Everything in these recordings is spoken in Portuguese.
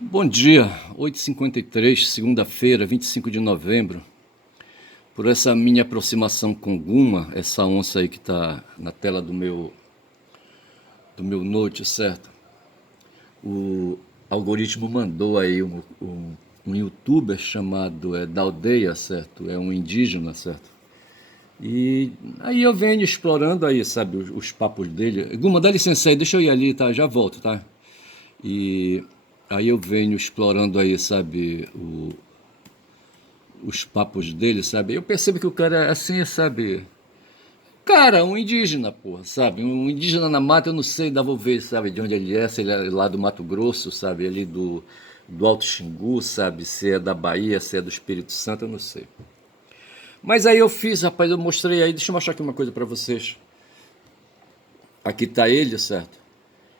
Bom dia, 8h53, segunda-feira, 25 de novembro. Por essa minha aproximação com Guma, essa onça aí que está na tela do meu note, certo? O algoritmo mandou aí um youtuber chamado da aldeia, certo? É um indígena, certo? E aí eu venho explorando aí, sabe, os papos dele. Guma, dá licença aí, deixa eu ir ali, tá? Já volto, tá? E aí eu venho explorando aí, sabe, os papos dele, sabe? Eu percebo que o cara é assim, sabe? Cara, um indígena, porra, sabe? Um indígena na mata, eu não sei, dá vou ver, sabe, de onde ele é, se ele é lá do Mato Grosso, sabe? Ali do Alto Xingu, sabe? Se é da Bahia, se é do Espírito Santo, eu não sei. Mas aí eu fiz, rapaz, eu mostrei aí, deixa eu mostrar aqui uma coisa pra vocês. Aqui tá ele, certo?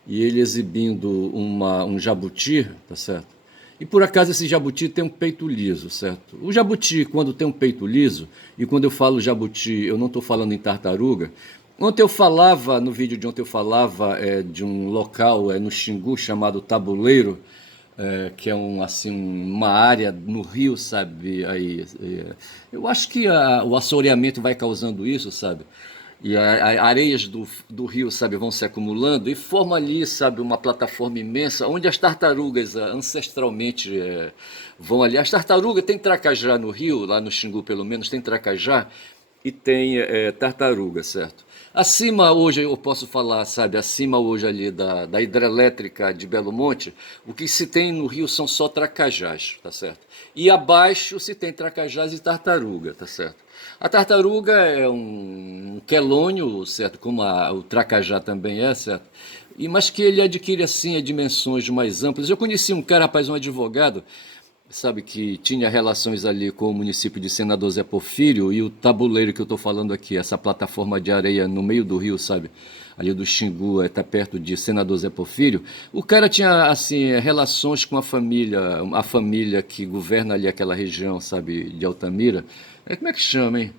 E ele exibindo um jabuti, tá certo? E por acaso esse jabuti tem um peito liso, certo? O jabuti, quando tem um peito liso, e quando eu falo jabuti, eu não estou falando em tartaruga. Ontem eu falava, no vídeo de ontem eu falava de um local no Xingu chamado Tabuleiro, que é assim, uma área no rio, sabe? Aí, eu acho que o assoreamento vai causando isso, sabe? E areias do rio, sabe, vão se acumulando e forma ali, sabe, uma plataforma imensa onde as tartarugas ancestralmente vão ali. As tartarugas tem tracajá no rio, lá no Xingu pelo menos tem tracajá e tem tartaruga, certo? Acima hoje eu posso falar, sabe, acima hoje ali da hidrelétrica de Belo Monte, o que se tem no rio são só tracajás, tá certo? E abaixo se tem tracajás e tartaruga, tá certo? A tartaruga é um quelônio, certo? Como o tracajá também é, certo? Mas que ele adquire assim dimensões mais amplas. Eu conheci um cara, rapaz, um advogado, sabe, que tinha relações ali com o município de Senador Zé Porfírio e o tabuleiro que eu estou falando aqui, essa plataforma de areia no meio do rio, sabe, ali do Xingu, está perto de Senador Zé Porfírio. O cara tinha assim relações com a família que governa ali aquela região, sabe, de Altamira. Como é que chama, hein?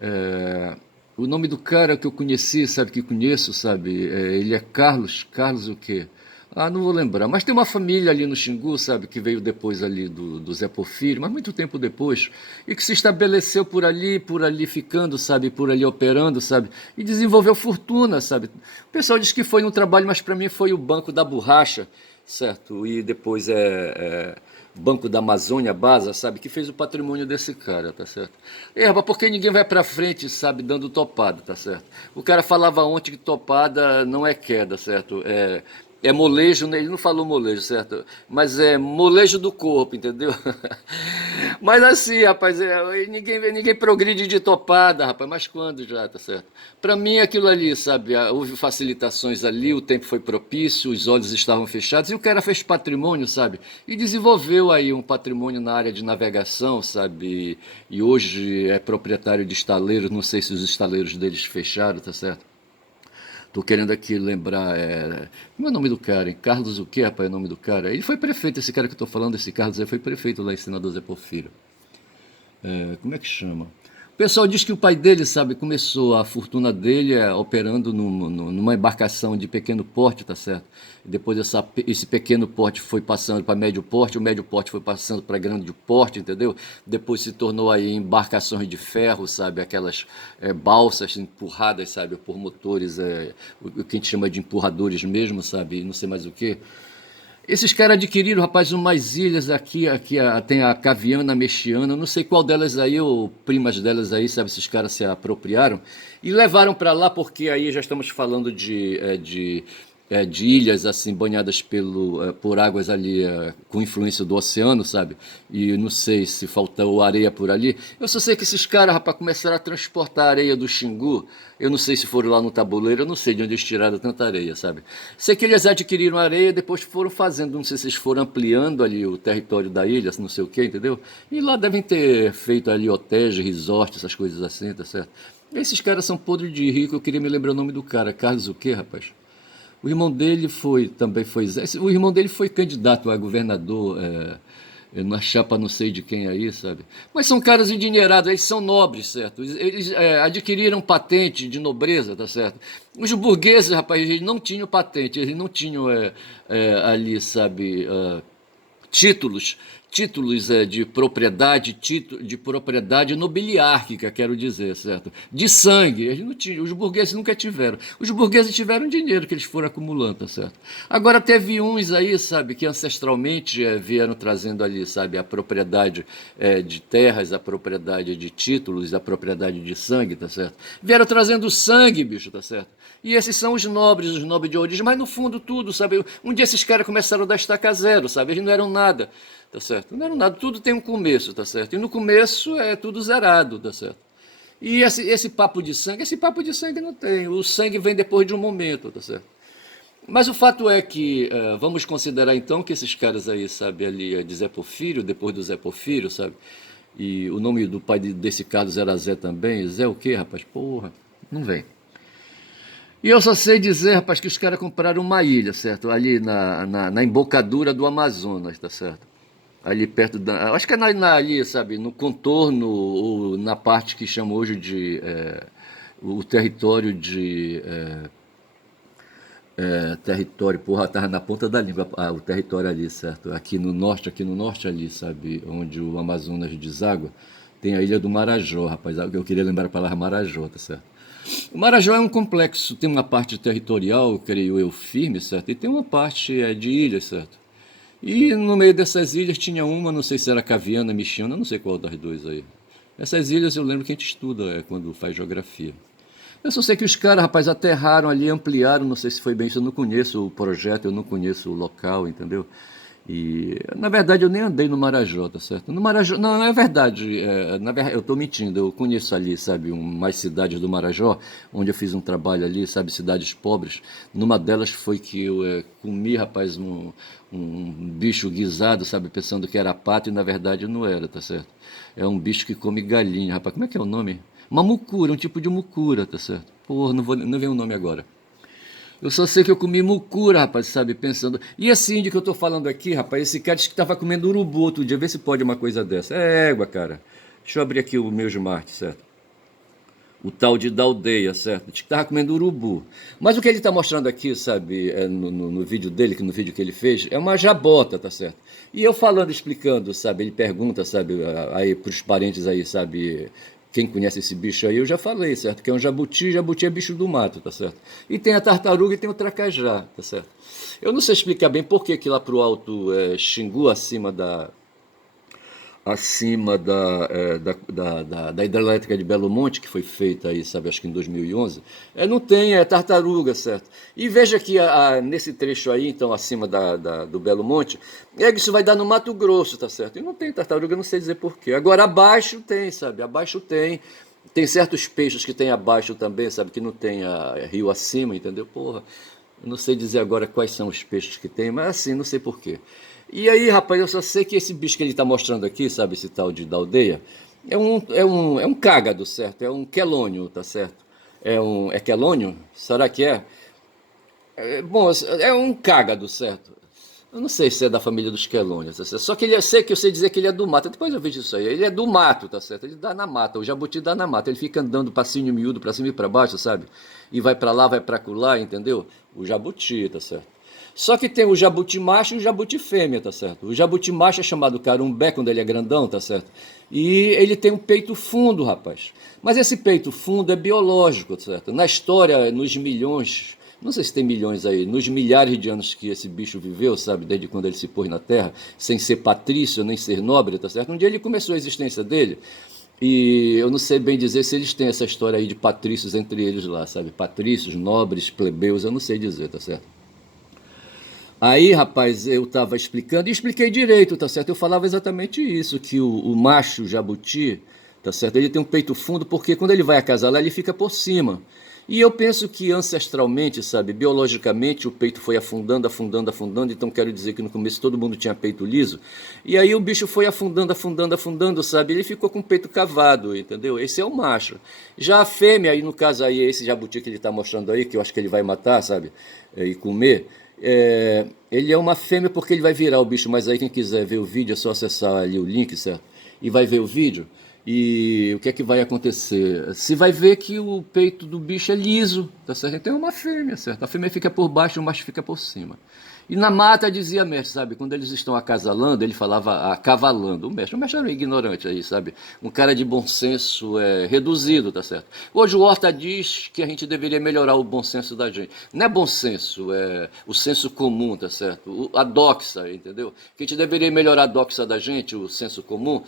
É, o nome do cara que eu conheci, sabe, que conheço, sabe, ele é Carlos o quê? Ah, não vou lembrar. Mas tem uma família ali no Xingu, sabe, que veio depois ali do Zé Porfírio, mas muito tempo depois, e que se estabeleceu por ali ficando, sabe, por ali operando, sabe, e desenvolveu fortuna, sabe. O pessoal diz que foi um trabalho, mas para mim foi o Banco da Borracha, certo? E depois Banco da Amazônia, Basa, sabe, que fez o patrimônio desse cara, tá certo? Rapaz, porque ninguém vai pra frente, sabe, dando topada, tá certo? O cara falava ontem que topada não é queda, certo? É molejo, né? Ele não falou molejo, certo? Mas é molejo do corpo, entendeu? Mas assim, rapaz, ninguém progride de topada, rapaz, mas quando já, tá certo? Pra mim aquilo ali, sabe, houve facilitações ali, o tempo foi propício, os olhos estavam fechados e o cara fez patrimônio, sabe? E desenvolveu aí um patrimônio na área de navegação, sabe? E hoje é proprietário de estaleiros, não sei se os estaleiros deles fecharam, tá certo? Tô querendo aqui lembrar. Como é o nome do cara, hein? Carlos o quê, rapaz? É o nome do cara? Ele foi prefeito, esse cara que eu tô falando, esse Carlos aí foi prefeito lá em Senador Zé Porfírio. Como é que chama? O pessoal diz que o pai dele, sabe, começou a fortuna dele operando numa embarcação de pequeno porte, tá certo? Depois esse pequeno porte foi passando para médio porte, o médio porte foi passando para grande porte, entendeu? Depois se tornou aí embarcações de ferro, sabe? Aquelas balsas empurradas, sabe, por motores, o que a gente chama de empurradores mesmo, sabe? Não sei mais o que. Esses caras adquiriram, rapaz, umas ilhas aqui tem a Caviana Mexiana, não sei qual delas aí, ou primas delas aí, sabe, esses caras se apropriaram e levaram para lá, porque aí já estamos falando de ilhas assim banhadas por águas ali com influência do oceano, sabe? E não sei se faltou areia por ali. Eu só sei que esses caras, rapaz, começaram a transportar a areia do Xingu. Eu não sei se foram lá no tabuleiro, eu não sei de onde eles tiraram tanta areia, sabe? Sei que eles adquiriram areia, depois foram fazendo, não sei se eles foram ampliando ali o território da ilha, não sei o que, entendeu? E lá devem ter feito ali hotéis, resorts, essas coisas assim, tá certo? Esses caras são podres de rico, eu queria me lembrar o nome do cara, Carlos o quê, rapaz? O irmão dele também foi, o irmão dele foi candidato a governador, na chapa não sei de quem aí, sabe? Mas são caras endinheirados, eles são nobres, certo? Eles adquiriram patente de nobreza, tá certo? Os burgueses, rapaz, eles não tinham patente, eles não tinham ali, sabe, títulos, títulos de propriedade nobiliárquica, quero dizer, certo? De sangue, eles não tinham, os burgueses nunca tiveram. Os burgueses tiveram dinheiro que eles foram acumulando, tá certo? Agora teve uns aí, sabe, que ancestralmente vieram trazendo ali, sabe, a propriedade de terras, a propriedade de títulos, a propriedade de sangue, tá certo? Vieram trazendo sangue, bicho, tá certo? E esses são os nobres de origem, mas no fundo tudo, sabe? Um dia esses caras começaram a dar estaca zero, sabe? Eles não eram nada, tá certo? Não eram nada, tudo tem um começo, tá certo? E no começo é tudo zerado, tá certo? E esse papo de sangue não tem. O sangue vem depois de um momento, tá certo? Mas o fato é que, vamos considerar então que esses caras aí, sabe, ali é de Zé Porfírio, depois do Zé Porfírio, sabe? E o nome do pai desse Carlos era Zé também. Zé o quê, rapaz? Porra, não vem. E eu só sei dizer, rapaz, que os caras compraram uma ilha, certo? Ali na embocadura do Amazonas, tá certo? Ali perto da. Acho que é ali, sabe? No contorno, ou na parte que chama hoje de. O território de. Território, porra, tava na ponta da língua, o território ali, certo? Aqui no norte ali, sabe? Onde o Amazonas deságua, tem a ilha do Marajó, rapaz. Eu queria lembrar a palavra Marajó, tá certo? O Marajó é um complexo, tem uma parte territorial, creio eu, firme, certo? E tem uma parte de ilhas, certo? E no meio dessas ilhas tinha uma, não sei se era Caviana, Michiana, não sei qual das duas aí. Essas ilhas eu lembro que a gente estuda quando faz geografia. Eu só sei que os caras, rapaz, aterraram ali, ampliaram, não sei se foi bem isso, eu não conheço o projeto, eu não conheço o local, entendeu? E, na verdade, eu nem andei no Marajó, tá certo? No Marajó, não é verdade, eu tô mentindo, eu conheço ali, sabe, mais cidades do Marajó, onde eu fiz um trabalho ali, sabe, cidades pobres. Numa delas foi que eu comi, rapaz, um bicho guisado, sabe, pensando que era pato e na verdade não era, tá certo? É um bicho que come galinha, rapaz, como é que é o nome? Uma mucura, um tipo de mucura, tá certo? Porra, não vem o nome agora. Eu só sei que eu comi mucura, rapaz, sabe? Pensando. E esse índio que eu tô falando aqui, rapaz, esse cara disse que tava comendo urubu outro dia. Vê se pode uma coisa dessa. É égua, cara. Deixa eu abrir aqui o meu Smart, certo? O tal de da aldeia, certo? Diz que tava comendo urubu. Mas o que ele tá mostrando aqui, sabe, no vídeo dele, que no vídeo que ele fez, é uma jabota, tá certo? E eu falando, explicando, sabe? Ele pergunta, sabe, aí pros parentes aí, sabe? Quem conhece esse bicho aí, eu já falei, certo? Que é um jabuti, jabuti é bicho do mato, tá certo? E tem a tartaruga e tem o tracajá, tá certo? Eu não sei explicar bem por que que lá pro alto Xingu, acima da hidrelétrica de Belo Monte, que foi feita aí, sabe, acho que em 2011, não tem tartaruga, certo? E veja que nesse trecho aí, então, acima do Belo Monte, que isso vai dar no Mato Grosso, tá certo? E não tem tartaruga, não sei dizer porquê. Agora, abaixo tem, sabe? Abaixo tem. Tem certos peixes que tem abaixo também, sabe? Que não tem rio acima, entendeu? Porra, eu não sei dizer agora quais são os peixes que tem, mas assim, não sei porquê. E aí, rapaz, eu só sei que esse bicho que ele está mostrando aqui, sabe, esse tal da aldeia, é um cágado, certo? É um quelônio, tá certo? É quelônio? Será que é? Bom, é um cágado, certo? Eu não sei se é da família dos quelônios, tá certo? Só que eu sei dizer que ele é do mato. Depois eu vejo isso aí. Ele é do mato, tá certo? Ele dá na mata, o jabuti dá na mata. Ele fica andando passinho miúdo pra cima e pra baixo, sabe? E vai pra lá, vai pra lá, entendeu? O jabuti, tá certo? Só que tem o jabuti macho e o jabuti fêmea, tá certo? O jabuti macho é chamado carumbé quando ele é grandão, tá certo? E ele tem um peito fundo, rapaz. Mas esse peito fundo é biológico, tá certo? Na história, nos milhões, não sei se tem milhões aí, nos milhares de anos que esse bicho viveu, sabe? Desde quando ele se pôs na Terra, sem ser patrício, nem ser nobre, tá certo? Um dia ele começou a existência dele, e eu não sei bem dizer se eles têm essa história aí de patrícios entre eles lá, sabe? Patrícios, nobres, plebeus, eu não sei dizer, tá certo? Aí, rapaz, eu estava explicando, e expliquei direito, tá certo? Eu falava exatamente isso, que o macho jabuti, tá certo? Ele tem um peito fundo porque quando ele vai acasalar, ele fica por cima. E eu penso que ancestralmente, sabe, biologicamente, o peito foi afundando, afundando, afundando, então quero dizer que no começo todo mundo tinha peito liso. E aí o bicho foi afundando, afundando, afundando, sabe? Ele ficou com o peito cavado, entendeu? Esse é o macho. Já a fêmea, aí no caso aí, esse jabuti que ele está mostrando aí, que eu acho que ele vai matar, sabe? E comer. Ele é uma fêmea porque ele vai virar o bicho, mas aí quem quiser ver o vídeo é só acessar ali o link, certo? E vai ver o vídeo. E o que é que vai acontecer? Se vai ver que o peito do bicho é liso, tá certo? Então é uma fêmea, certo? A fêmea fica por baixo e o macho fica por cima. E na mata dizia mestre, sabe? Quando eles estão acasalando, ele falava acavalando. O mestre era um ignorante aí, sabe? Um cara de bom senso reduzido, tá certo? Hoje o Horta diz que a gente deveria melhorar o bom senso da gente. Não é bom senso, é o senso comum, tá certo? A doxa, entendeu? Que a gente deveria melhorar a doxa da gente, o senso comum,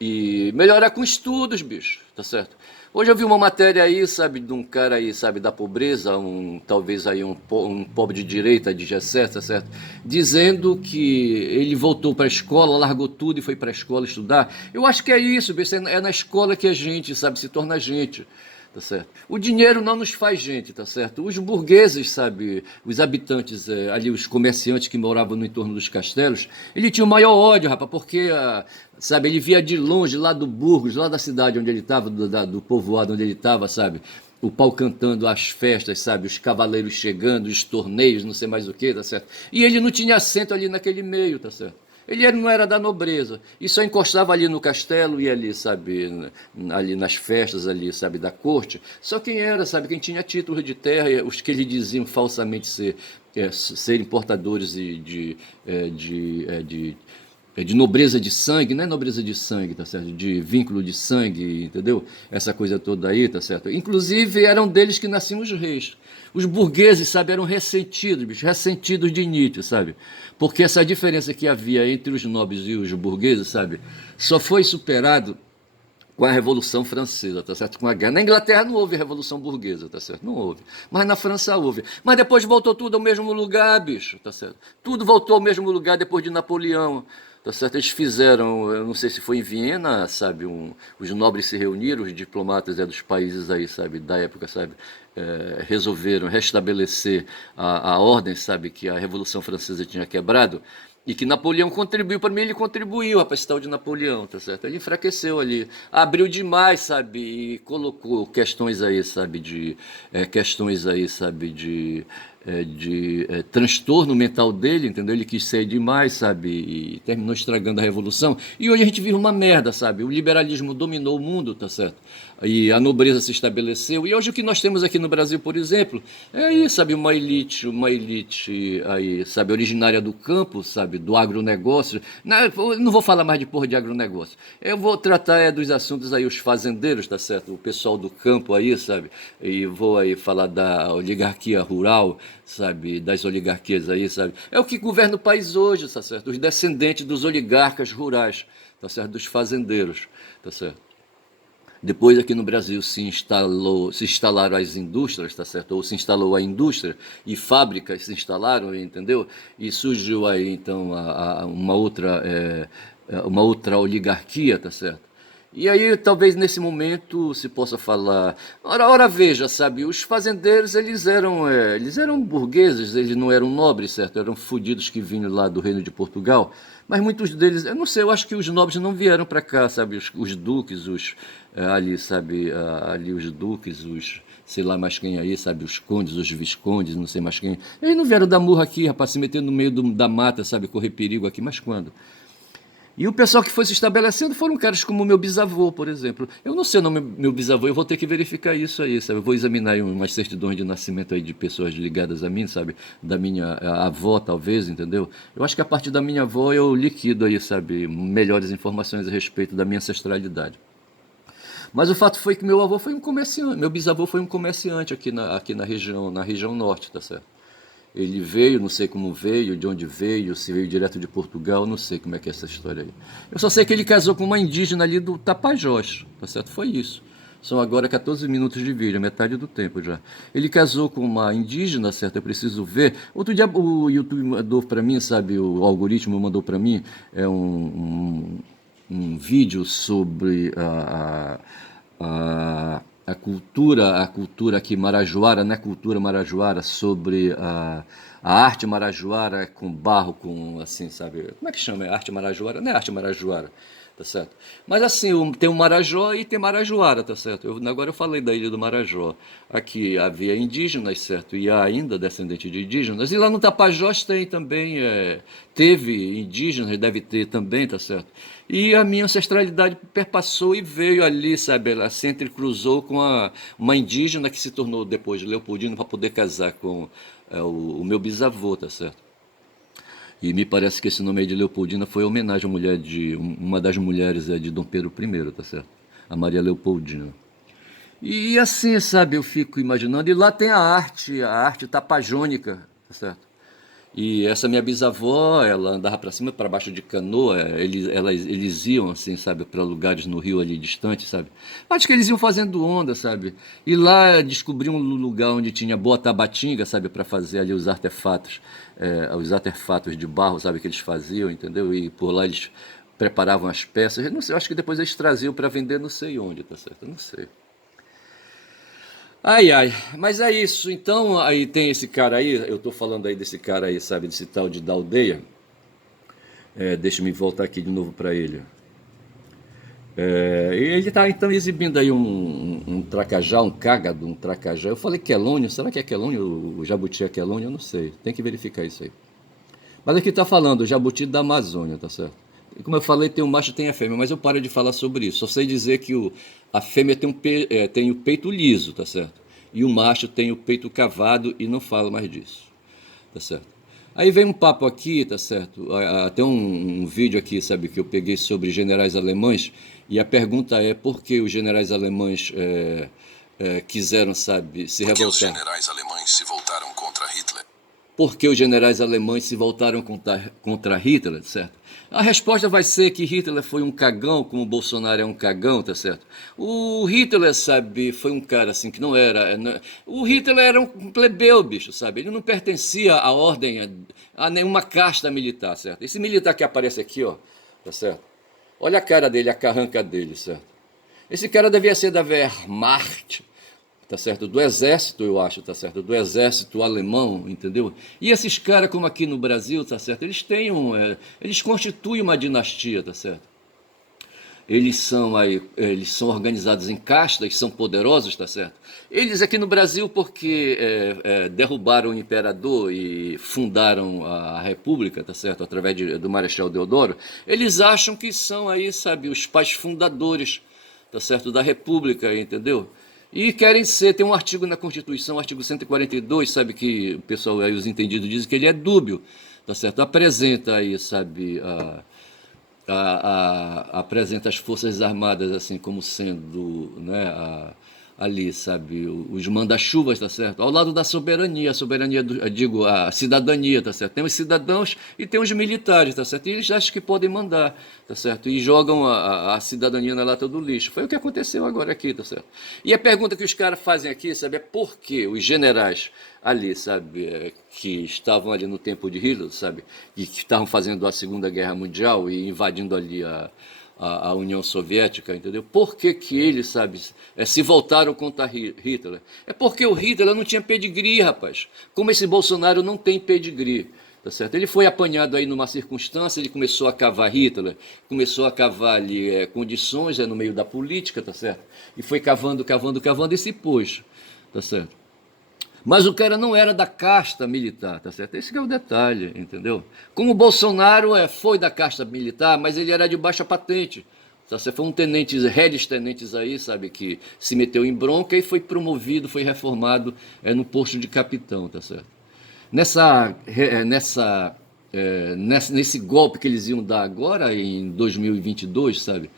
e melhorar com estudos, bicho, tá certo? Hoje eu vi uma matéria aí, sabe, de um cara aí, sabe, da pobreza, talvez aí um pobre de direita, de G7, tá certo? Dizendo que ele voltou para a escola, largou tudo e foi para a escola estudar. Eu acho que é isso, bicho, é na escola que a gente, sabe, se torna gente. Tá certo? O dinheiro não nos faz gente, tá certo? Os burgueses, sabe, os habitantes ali, os comerciantes que moravam no entorno dos castelos, ele tinha o maior ódio, rapaz, porque, sabe, ele via de longe, lá do Burgos, lá da cidade onde ele estava, do povoado onde ele estava, sabe, o pau cantando as festas, sabe, os cavaleiros chegando, os torneios, não sei mais o que, tá certo? E ele não tinha assento ali naquele meio, tá certo? Não era da nobreza, e só encostava ali no castelo e ali, sabe, ali nas festas ali, sabe, da corte. Só quem era, sabe, quem tinha título de terra, os que lhe diziam falsamente ser portadores de nobreza de sangue, não é nobreza de sangue, tá certo? De vínculo de sangue, entendeu? Essa coisa toda aí, tá certo? Inclusive eram deles que nasciam os reis. Os burgueses, sabe, eram ressentidos, bicho, ressentidos de Nietzsche, sabe? Porque essa diferença que havia entre os nobres e os burgueses, sabe, só foi superado com a Revolução Francesa, tá certo? Com a guerra. Na Inglaterra não houve Revolução Burguesa, tá certo? Não houve. Mas na França houve. Mas depois voltou tudo ao mesmo lugar, bicho, tá certo? Tudo voltou ao mesmo lugar depois de Napoleão, tá certo? Eles fizeram, eu não sei se foi em Viena, sabe? Os nobres se reuniram, os diplomatas dos países aí, sabe? Da época, sabe? Resolveram restabelecer a ordem, sabe? Que a Revolução Francesa tinha quebrado. E que Napoleão contribuiu, para mim ele contribuiu, rapaz, esse tal de Napoleão, tá certo? Ele enfraqueceu ali, abriu demais, sabe, e colocou questões aí, sabe, de transtorno mental dele, entendeu? Ele quis ser demais, sabe, e terminou estragando a revolução. E hoje a gente vive uma merda, sabe? O liberalismo dominou o mundo, tá certo? E a nobreza se estabeleceu. E hoje o que nós temos aqui no Brasil, por exemplo, é aí, sabe, uma elite aí, sabe, originária do campo, sabe, do agronegócio. Não vou falar mais de porra de agronegócio. Eu vou tratar dos assuntos aí, os fazendeiros, tá certo? O pessoal do campo aí, sabe? E vou aí falar da oligarquia rural, sabe, das oligarquias aí, sabe? É o que governa o país hoje, tá certo? Os descendentes dos oligarcas rurais, tá certo? Dos fazendeiros, tá certo? Depois aqui no Brasil se instalaram as indústrias, tá certo? Ou se instalou a indústria e fábricas se instalaram, entendeu? E surgiu aí então uma outra oligarquia, tá certo? E aí talvez nesse momento se possa falar, ora veja, sabe, os fazendeiros eles eram burgueses, eles não eram nobres, certo? Eram fudidos que vinham lá do Reino de Portugal, mas muitos deles, eu não sei, eu acho que os nobres não vieram para cá, sabe, os duques, ali, sabe, ali os duques, sei lá mais quem aí, sabe, os condes, os viscondes, não sei mais quem. Eles não vieram dar murro aqui, rapaz, se meter no meio da mata, sabe, correr perigo aqui, mas quando? E o pessoal que foi se estabelecendo foram caras como o meu bisavô, por exemplo. Eu não sei o nome do meu bisavô, eu vou ter que verificar isso aí, sabe? Eu vou examinar aí umas certidões de nascimento aí de pessoas ligadas a mim, sabe? Da minha avó, talvez, entendeu? Eu acho que a partir da minha avó eu liquido aí, sabe? Melhores informações a respeito da minha ancestralidade. Mas o fato foi que meu avô foi um comerciante, meu bisavô foi um comerciante aqui na região norte, tá certo? Ele veio, não sei como veio, de onde veio, se veio direto de Portugal, não sei como é que é essa história aí. Eu só sei que ele casou com uma indígena ali do Tapajós, tá certo? Foi isso. São agora 14 minutos de vídeo, metade do tempo já. Ele casou com uma indígena, certo? Eu preciso ver. Outro dia o YouTube mandou para mim, sabe? O algoritmo mandou para mim um vídeo sobre a cultura aqui marajoara, né? Cultura marajoara, sobre a arte marajoara com barro, com assim, sabe? Como é que chama? É arte marajoara? Não é arte marajoara, tá certo? Mas assim, tem o Marajó e tem Marajoara, tá certo? Agora eu falei da ilha do Marajó. Aqui havia indígenas, certo? E há ainda descendente de indígenas. E lá no Tapajós tem também, teve indígenas, deve ter também, tá certo? E a minha ancestralidade perpassou e veio ali, sabe? Ela se entrecruzou com uma indígena que se tornou depois Leopoldino para poder casar com o meu bisavô, tá certo? E me parece que esse nome aí de Leopoldina foi homenagem à mulher de uma das mulheres de Dom Pedro I, tá certo? A Maria Leopoldina. E assim, sabe, eu fico imaginando, e lá tem a arte tapajônica, tá certo? E essa minha bisavó, ela andava para cima e para baixo de canoa, eles iam, assim, sabe, para lugares no rio ali distantes, sabe? Acho que eles iam fazendo onda, sabe? E lá descobriam um lugar onde tinha boa tabatinga, sabe, para fazer ali os artefatos de barro, sabe, que eles faziam, entendeu? E por lá eles preparavam as peças. Eu não sei, eu acho que depois eles traziam para vender não sei onde, tá certo? Eu não sei. Ai, ai, mas é isso. Então, aí tem esse cara aí, eu tô falando aí desse cara aí, sabe, desse tal de da aldeia. Deixa eu voltar aqui de novo para ele. E ele tá então exibindo aí um tracajá, um cágado, um tracajá. Eu falei quelônio, será que é quelônio? O jabuti é quelônio? Eu não sei. Tem que verificar isso aí. Mas aqui tá falando o jabuti da Amazônia, tá certo? E como eu falei, tem o macho e tem a fêmea, mas eu paro de falar sobre isso. Só sei dizer que a fêmea tem o peito liso, tá certo? E o macho tem o peito cavado e não fala mais disso, tá certo? Aí vem um papo aqui, tá certo? Tem um vídeo aqui, sabe, que eu peguei sobre generais alemães, e a pergunta é por que os generais alemães quiseram, sabe, se revoltar. Por que os generais alemães se voltaram contra Hitler? Por que os generais alemães se voltaram contra Hitler, certo? A resposta vai ser que Hitler foi um cagão, como o Bolsonaro é um cagão, tá certo? O Hitler, sabe, foi um cara assim que não era. O Hitler era um plebeu, bicho, sabe? Ele não pertencia à ordem, a nenhuma casta militar, certo? Esse militar que aparece aqui, ó, tá certo? Olha a cara dele, a carranca dele, certo? Esse cara devia ser da Wehrmacht, tá certo? Do exército, eu acho, tá certo? Do exército alemão, entendeu? E esses caras, como aqui no Brasil, tá certo? Eles constituem uma dinastia, tá certo? Eles são organizados em castas, são poderosos, tá certo? Eles aqui no Brasil, porque derrubaram o imperador e fundaram a República, tá certo? Através do Marechal Deodoro, eles acham que são aí, sabe, os pais fundadores, tá certo? Da República, entendeu? E querem ser, tem um artigo na Constituição, artigo 142, sabe, que o pessoal aí, os entendidos dizem que ele é dúbio, tá certo? Apresenta aí, sabe, apresenta as Forças Armadas assim como sendo, né, ali, sabe, os manda-chuvas, tá certo? Ao lado da soberania, digo, a cidadania, tá certo? Tem os cidadãos e tem os militares, tá certo? E eles acham que podem mandar, tá certo? E jogam a cidadania na lata do lixo. Foi o que aconteceu agora aqui, tá certo? E a pergunta que os caras fazem aqui, sabe, é por que os generais ali, sabe, que estavam ali no tempo de Hitler, sabe, e que estavam fazendo a Segunda Guerra Mundial e invadindo ali a União Soviética, entendeu? Por que que eles, sabe, se voltaram contra Hitler? É porque o Hitler não tinha pedigree, rapaz. Como esse Bolsonaro não tem pedigree, tá certo? Ele foi apanhado aí numa circunstância, ele começou a cavar Hitler, começou a cavar ali condições no meio da política, tá certo? E foi cavando, cavando, cavando e se pôs, tá certo? Mas o cara não era da casta militar, tá certo? Esse é o detalhe, entendeu? Como o Bolsonaro foi da casta militar, mas ele era de baixa patente. Tá certo? Foi um tenente, réis tenentes aí, sabe, que se meteu em bronca e foi promovido, foi reformado no posto de capitão, tá certo? Nesse golpe que eles iam dar agora, em 2022, sabe?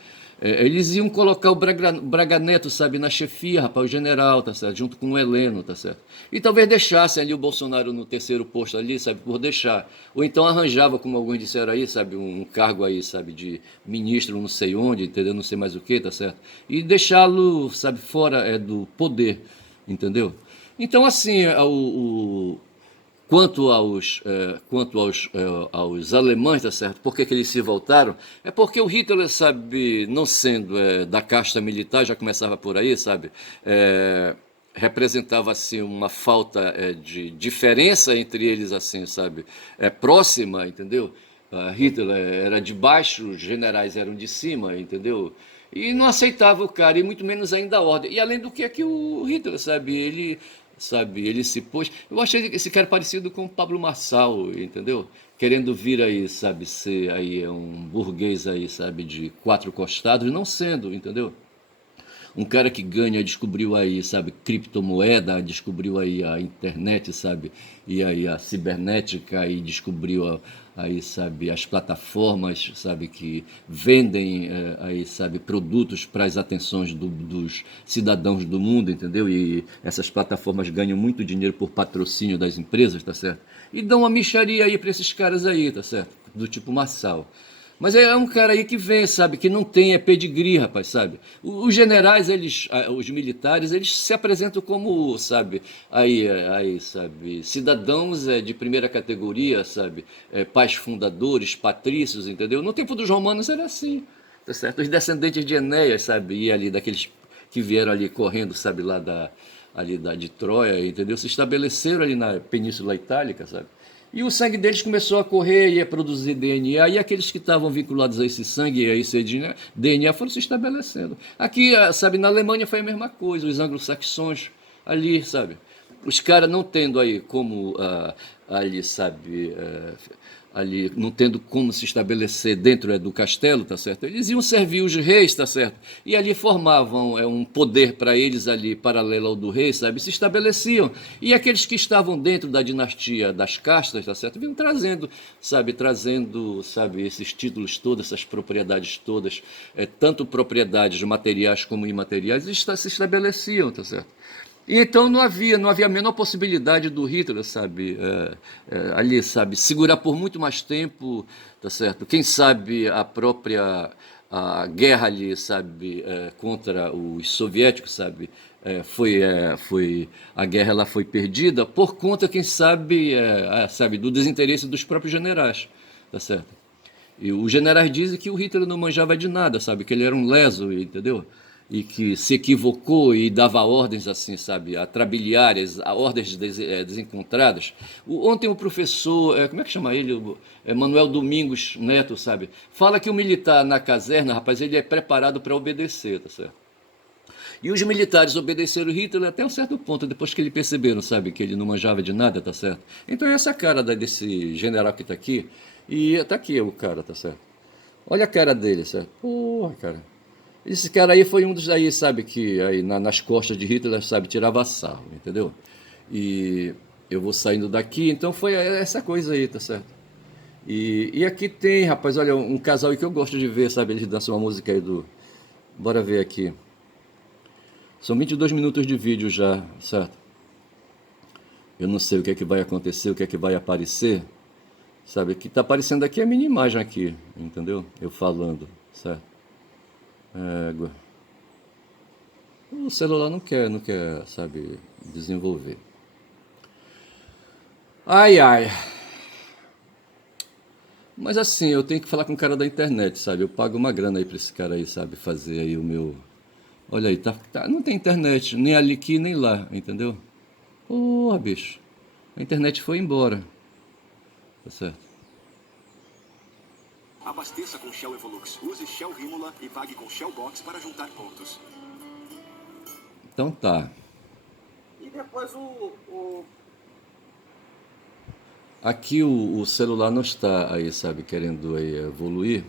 Eles iam colocar o Braga Neto, sabe, na chefia, rapaz, o general, tá certo? Junto com o Heleno, tá certo? E talvez deixassem ali o Bolsonaro no terceiro posto ali, sabe, por deixar. Ou então arranjava, como alguns disseram aí, sabe, um cargo aí, sabe, de ministro não sei onde, entendeu? Não sei mais o que, tá certo? E deixá-lo, sabe, fora do poder, entendeu? Então, assim, quanto aos alemães, tá certo? Por que que eles se voltaram? É porque o Hitler, sabe, não sendo da casta militar, já começava por aí, sabe? Representava assim uma falta de diferença entre eles, assim, sabe? Próxima, entendeu? Hitler era de baixo, os generais eram de cima, entendeu? E não aceitava o cara, e muito menos ainda a ordem. E além do que é que o Hitler, sabe, ele se pôs. Eu achei esse cara parecido com o Pablo Marçal, entendeu? Querendo vir aí, sabe, ser aí um burguês aí, sabe, de quatro costados, não sendo, entendeu? Um cara que ganha, descobriu aí, sabe, criptomoeda, descobriu aí a internet, sabe, e aí a cibernética, e descobriu aí, sabe, as plataformas, sabe, que vendem aí, sabe, produtos para as atenções dos cidadãos do mundo, entendeu? E essas plataformas ganham muito dinheiro por patrocínio das empresas, tá certo? E dão uma mixaria aí para esses caras aí, tá certo? Do tipo Marçal. Mas é um cara aí que vem, sabe, que não tem pedigree, rapaz, sabe? Os generais, os militares, eles se apresentam como, sabe, sabe, cidadãos de primeira categoria, sabe, pais fundadores, patrícios, entendeu? No tempo dos romanos era assim, tá certo? Os descendentes de Enéas, sabe, e ali daqueles que vieram ali correndo, sabe, de Troia, entendeu? Se estabeleceram ali na Península Itálica, sabe? E o sangue deles começou a correr e a produzir DNA, e aqueles que estavam vinculados a esse sangue e a esse DNA foram se estabelecendo. Aqui, sabe, na Alemanha foi a mesma coisa, os anglo-saxões ali, sabe? Os caras não tendo aí como, ali, sabe, ali, não tendo como se estabelecer dentro do castelo, tá certo? Eles iam servir os reis, tá certo? E ali formavam um poder para eles ali, paralelo ao do rei, sabe? Se estabeleciam. E aqueles que estavam dentro da dinastia das castas, tá certo? Vinham trazendo, sabe, esses títulos todos, essas propriedades todas, tanto propriedades materiais como imateriais, e se estabeleciam, tá certo? E então não havia a menor possibilidade do Hitler, sabe, ali, sabe, segurar por muito mais tempo, tá certo? Quem sabe a própria guerra ali, sabe, contra os soviéticos, sabe, foi a guerra ela foi perdida por conta, quem sabe, sabe, do desinteresse dos próprios generais, tá certo? E os generais dizem que o Hitler não manjava de nada, sabe? Que ele era um leso, entendeu? E que se equivocou e dava ordens assim, sabe? Atrabiliárias, ordens desencontradas. Ontem o professor, como é que chama ele? Manuel Domingos Neto, sabe? Fala que o militar na caserna, rapaz, ele é preparado para obedecer, tá certo? E os militares obedeceram Hitler até um certo ponto, depois que eles perceberam, sabe, que ele não manjava de nada, tá certo? Então essa é a cara desse general que tá aqui, e tá aqui o cara, tá certo? Olha a cara dele, certo? Porra, cara. Esse cara aí foi um dos aí, sabe, que aí nas costas de Hitler, sabe, tirava sarro, entendeu? E eu vou saindo daqui, então foi essa coisa aí, tá certo? E aqui tem, rapaz, olha, um casal aí que eu gosto de ver, sabe, eles dançam uma música aí do... Bora ver aqui. São 22 minutos de vídeo já, certo? Eu não sei o que é que vai acontecer, o que é que vai aparecer, sabe? O que está aparecendo aqui é a minha imagem aqui, entendeu? Eu falando, certo? Égua. O celular não quer, sabe, desenvolver. Ai, ai. Mas assim, eu tenho que falar com o cara da internet, sabe? Eu pago uma grana aí pra esse cara aí, sabe? Fazer aí o meu... Olha aí, não tem internet, nem ali aqui, nem lá, entendeu? Porra, bicho. A internet foi embora. Tá certo? Abasteça com Shell Evolux. Use Shell Rímula e pague com Shell Box para juntar pontos. Então tá. E depois Aqui o celular não está aí, sabe, querendo aí evoluir.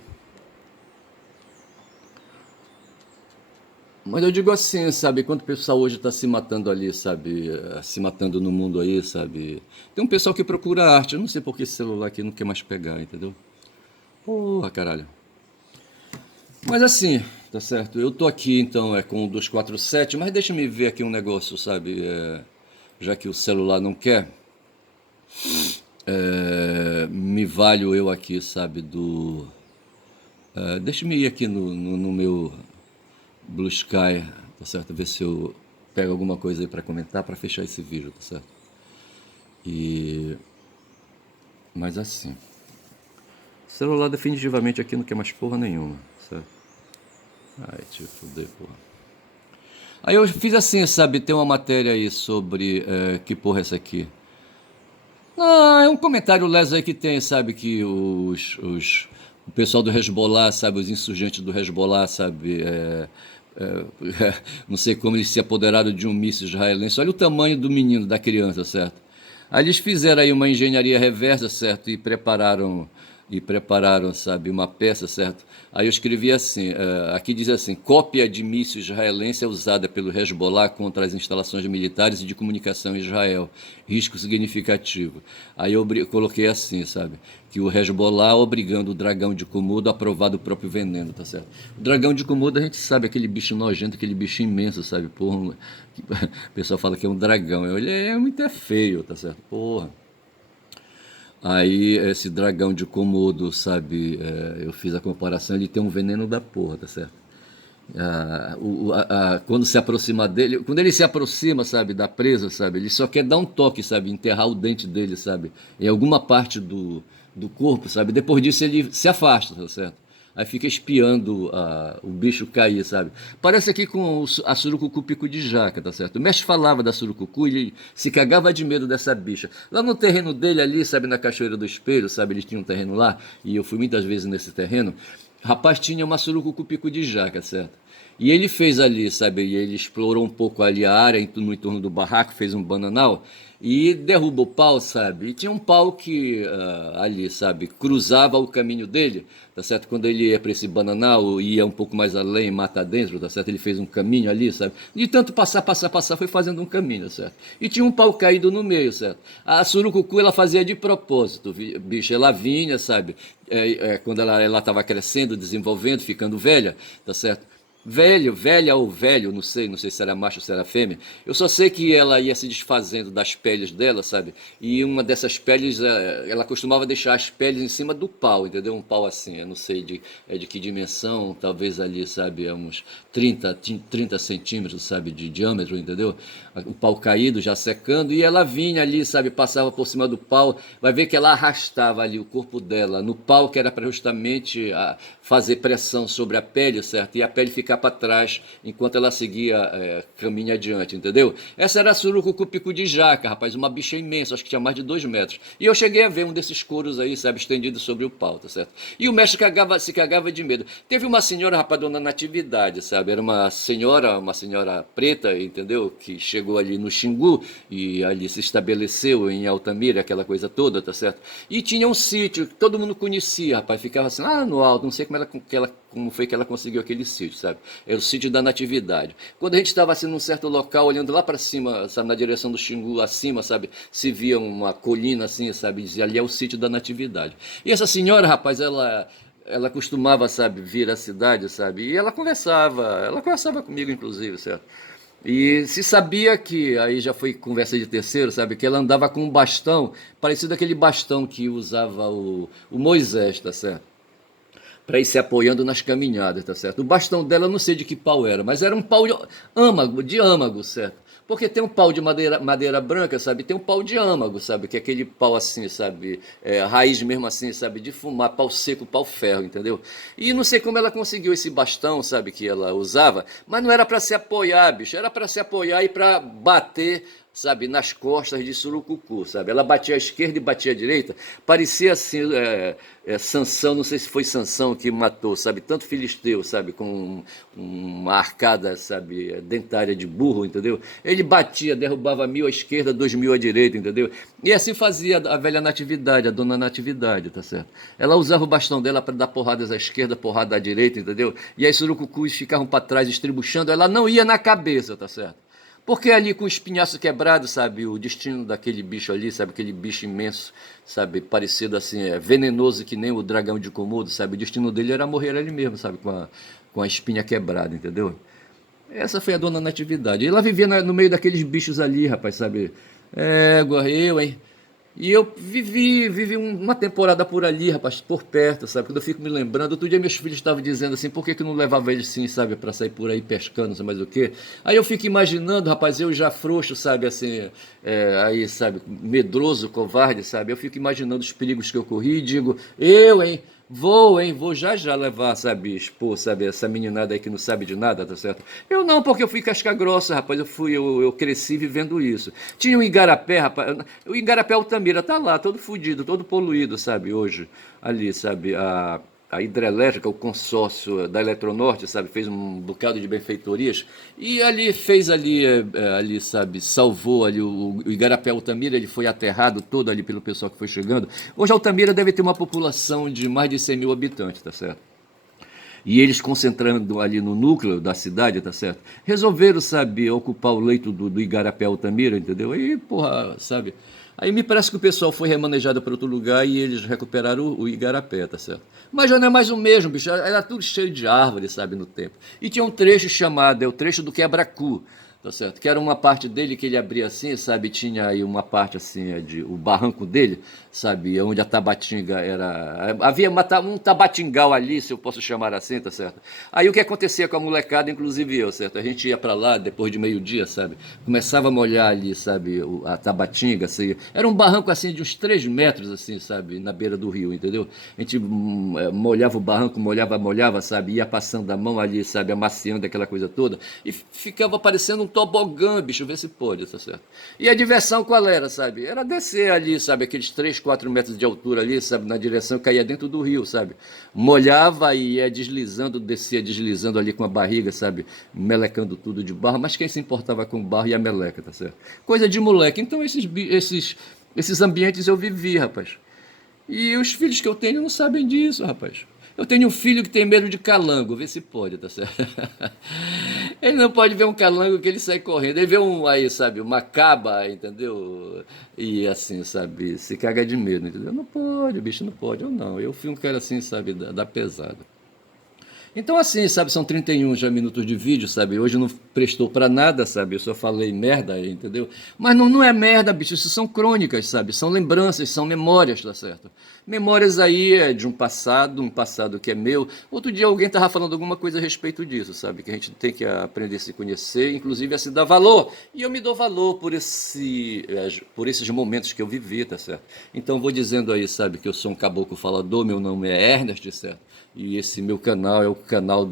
Mas eu digo assim, sabe, quando o pessoal hoje está se matando ali, sabe, se matando no mundo aí, sabe. Tem um pessoal que procura arte, eu não sei por que esse celular aqui não quer mais pegar, entendeu? Porra, caralho. Mas assim, tá certo, eu tô aqui então com o 247, mas deixa me ver aqui um negócio, sabe, já que o celular não quer, me valho eu aqui, sabe, deixa me ir aqui no meu Blue Sky, tá certo? Ver se eu pego alguma coisa aí pra comentar, pra fechar esse vídeo, tá certo? Mas assim, o celular definitivamente aqui não quer mais porra nenhuma, certo? Ai, te fuder, porra. Aí eu fiz assim, sabe, tem uma matéria aí sobre, que porra é essa aqui? Ah, é um comentário leso aí que tem, sabe, que o pessoal do Hezbollah, sabe, os insurgentes do Hezbollah, sabe, não sei como eles se apoderaram de um míssil israelense. Olha o tamanho do menino, da criança, certo? Aí eles fizeram aí uma engenharia reversa, certo, e prepararam e prepararam, sabe, uma peça, certo? Aí eu escrevi assim, aqui diz assim, cópia de míssil israelense é usada pelo Hezbollah contra as instalações militares e de comunicação em Israel, risco significativo. Aí eu coloquei assim, sabe, que o Hezbollah obrigando o dragão de Komodo a provar do próprio veneno, tá certo? O dragão de Komodo a gente sabe, aquele bicho nojento, aquele bicho imenso, sabe, porra, o pessoal fala que é um dragão, ele é muito feio, tá certo? Porra. Aí esse dragão de Komodo, sabe, eu fiz a comparação, ele tem um veneno da porra, tá certo? Quando se aproxima dele, quando ele se aproxima, sabe, da presa, sabe, ele só quer dar um toque, sabe, enterrar o dente dele, sabe, em alguma parte do corpo, sabe, depois disso ele se afasta, tá certo? Aí fica espiando o bicho cair, sabe? Parece aqui com a surucucu pico de jaca, tá certo? O mestre falava da surucucu e ele se cagava de medo dessa bicha. Lá no terreno dele ali, sabe, na Cachoeira do Espelho, sabe, eles tinham um terreno lá, e eu fui muitas vezes nesse terreno, rapaz, tinha uma surucucu pico de jaca, certo? E ele fez ali, sabe, e ele explorou um pouco ali a área no entorno do barraco, fez um bananal e derrubou o pau, sabe? E tinha um pau que ali, sabe, cruzava o caminho dele, tá certo? Quando ele ia para esse bananal, ia um pouco mais além, mata dentro, tá certo? Ele fez um caminho ali, sabe? De tanto passar, foi fazendo um caminho, certo? E tinha um pau caído no meio, certo? A surucucu, ela fazia de propósito, bicho, ela vinha, sabe? Quando ela estava crescendo, desenvolvendo, ficando velha, tá certo? Velha ou velho, não sei se era macho ou se era fêmea. Eu só sei que ela ia se desfazendo das peles dela, sabe? E uma dessas peles, ela costumava deixar as peles em cima do pau, entendeu? Um pau assim, eu não sei de que dimensão, talvez ali, sabe, uns 30 centímetros, sabe, de diâmetro, entendeu? O pau caído, já secando, e ela vinha ali, sabe, passava por cima do pau, vai ver que ela arrastava ali o corpo dela no pau, que era para justamente fazer pressão sobre a pele, certo? E a pele ficar para trás enquanto ela seguia caminho adiante, entendeu? Essa era a surucucu pico de jaca, rapaz, uma bicha imensa, acho que tinha mais de 2 metros. E eu cheguei a ver um desses couros aí, sabe, estendido sobre o pau, tá certo? E o mestre se cagava de medo. Teve uma senhora, rapaz, dona Natividade, sabe? Era uma senhora preta, entendeu? Que chegou ali no Xingu e ali se estabeleceu em Altamira, aquela coisa toda, tá certo? E tinha um sítio que todo mundo conhecia, rapaz, ficava assim, lá no alto, não sei como foi que ela conseguiu aquele sítio, sabe? Era o sítio da Natividade. Quando a gente estava assim num certo local, olhando lá para cima, sabe, na direção do Xingu, acima, sabe, se via uma colina assim, sabe, dizia ali é o sítio da Natividade. E essa senhora, rapaz, ela costumava, sabe, vir à cidade, sabe, e ela conversava comigo, inclusive, certo? E se sabia que, aí já foi conversa de terceiro, sabe, que ela andava com um bastão, parecido aquele bastão que usava o Moisés, tá certo? Para ir se apoiando nas caminhadas, tá certo? O bastão dela, eu não sei de que pau era, mas era um pau de âmago, certo? Porque tem um pau de madeira branca, sabe? Tem um pau de âmago, sabe? Que é aquele pau assim, sabe? Raiz mesmo assim, sabe? De fumar, pau seco, pau ferro, entendeu? E não sei como ela conseguiu esse bastão, sabe? Que ela usava, mas não era para se apoiar, bicho. Era para se apoiar e para bater, sabe, nas costas de Surucucu, sabe? Ela batia à esquerda e batia à direita, parecia assim, Sansão, não sei se foi Sansão que matou, sabe, tanto filisteu, sabe, com uma arcada, sabe, dentária de burro, entendeu? Ele batia, derrubava 1.000 à esquerda, 2.000 à direita, entendeu? E assim fazia a velha Natividade, a dona Natividade, tá certo? Ela usava o bastão dela para dar porradas à esquerda, porrada à direita, entendeu? E aí Surucucus ficavam para trás estribuchando, ela não ia na cabeça, tá certo? Porque ali com o espinhaço quebrado, sabe, o destino daquele bicho ali, sabe, aquele bicho imenso, sabe, parecido assim, venenoso que nem o dragão de Komodo, sabe, o destino dele era morrer ali mesmo, sabe, com a espinha quebrada, entendeu? Essa foi a dona Natividade. E ela vivia no meio daqueles bichos ali, rapaz, sabe, eu, hein. E eu vivi uma temporada por ali, rapaz, por perto, sabe? Quando eu fico me lembrando, outro dia meus filhos estavam dizendo assim, por que não levava eles sim, sabe, para sair por aí pescando, não sei mais o quê. Aí eu fico imaginando, rapaz, eu já frouxo, sabe, assim, aí, sabe, medroso, covarde, sabe? Eu fico imaginando os perigos que eu corri e digo, vou já levar, sabe, expor, sabe, essa meninada aí que não sabe de nada, tá certo? Eu não, porque eu fui casca grossa, rapaz, eu cresci vivendo isso. Tinha um Igarapé, rapaz, o Igarapé Altamira tá lá, todo fudido, todo poluído, sabe, hoje, ali, sabe, a hidrelétrica, o consórcio da Eletronorte, sabe, fez um bocado de benfeitorias e ali fez ali, sabe, salvou ali o Igarapé Altamira, ele foi aterrado todo ali pelo pessoal que foi chegando. Hoje Altamira deve ter uma população de mais de 100 mil habitantes, tá certo? E eles concentrando ali no núcleo da cidade, tá certo? Resolveram, sabe, ocupar o leito do Igarapé Altamira, entendeu? Aí, porra, sabe? Aí me parece que o pessoal foi remanejado para outro lugar e eles recuperaram o Igarapé, tá certo? Mas já não é mais o mesmo, bicho. Era tudo cheio de árvores, sabe, no tempo. E tinha um trecho chamado, é o trecho do Quebra-Cu, tá certo? Que era uma parte dele que ele abria assim, sabe? Tinha aí uma parte assim, o barranco dele, sabe? Onde a Tabatinga era. Havia um tabatingal ali, se eu posso chamar assim, tá certo? Aí o que acontecia com a molecada, inclusive eu, certo? A gente ia para lá depois de meio-dia, sabe? Começava a molhar ali, sabe? A Tabatinga, assim. Era um barranco assim de uns 3 metros, assim, sabe? Na beira do rio, entendeu? A gente molhava o barranco, molhava, sabe? Ia passando a mão ali, sabe? Amaciando aquela coisa toda. E ficava parecendo um tobogã, bicho, vê se pode, tá certo? E a diversão qual era, sabe? Era descer ali, sabe? Aqueles 3, 4 metros de altura ali, sabe? Na direção, caía dentro do rio, sabe? Molhava e ia deslizando, descia deslizando ali com a barriga, sabe? Melecando tudo de barro, mas quem se importava com o barro e a meleca, tá certo? Coisa de moleque. Então esses ambientes eu vivi, rapaz. E os filhos que eu tenho não sabem disso, rapaz. Eu tenho um filho que tem medo de calango, vê se pode, tá certo? Ele não pode ver um calango que ele sai correndo. Ele vê aí, sabe, uma caba, entendeu? E assim, sabe, se caga de medo, entendeu? Não pode, o bicho não pode. Eu não, eu fui um cara assim, sabe, da pesada. Então assim, sabe, são 31 já minutos de vídeo, sabe? Hoje não prestou pra nada, sabe? Eu só falei merda, entendeu? Mas não é merda, bicho, isso são crônicas, sabe? São lembranças, são memórias, tá certo? Memórias aí de um passado que é meu. Outro dia alguém tava falando alguma coisa a respeito disso, sabe? Que a gente tem que aprender a se conhecer, inclusive a se dar valor. E eu me dou valor por esses momentos que eu vivi, tá certo? Então vou dizendo aí, sabe, que eu sou um caboclo falador, meu nome é Ernest, certo? E esse meu canal é o canal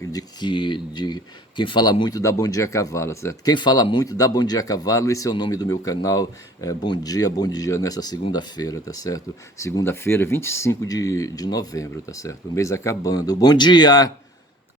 de quem fala muito da Bom Dia Cavalo, certo? Quem fala muito da Bom Dia Cavalo, esse é o nome do meu canal. Bom dia, nessa segunda-feira, tá certo? Segunda-feira, 25 de novembro, tá certo? O mês acabando. Bom dia!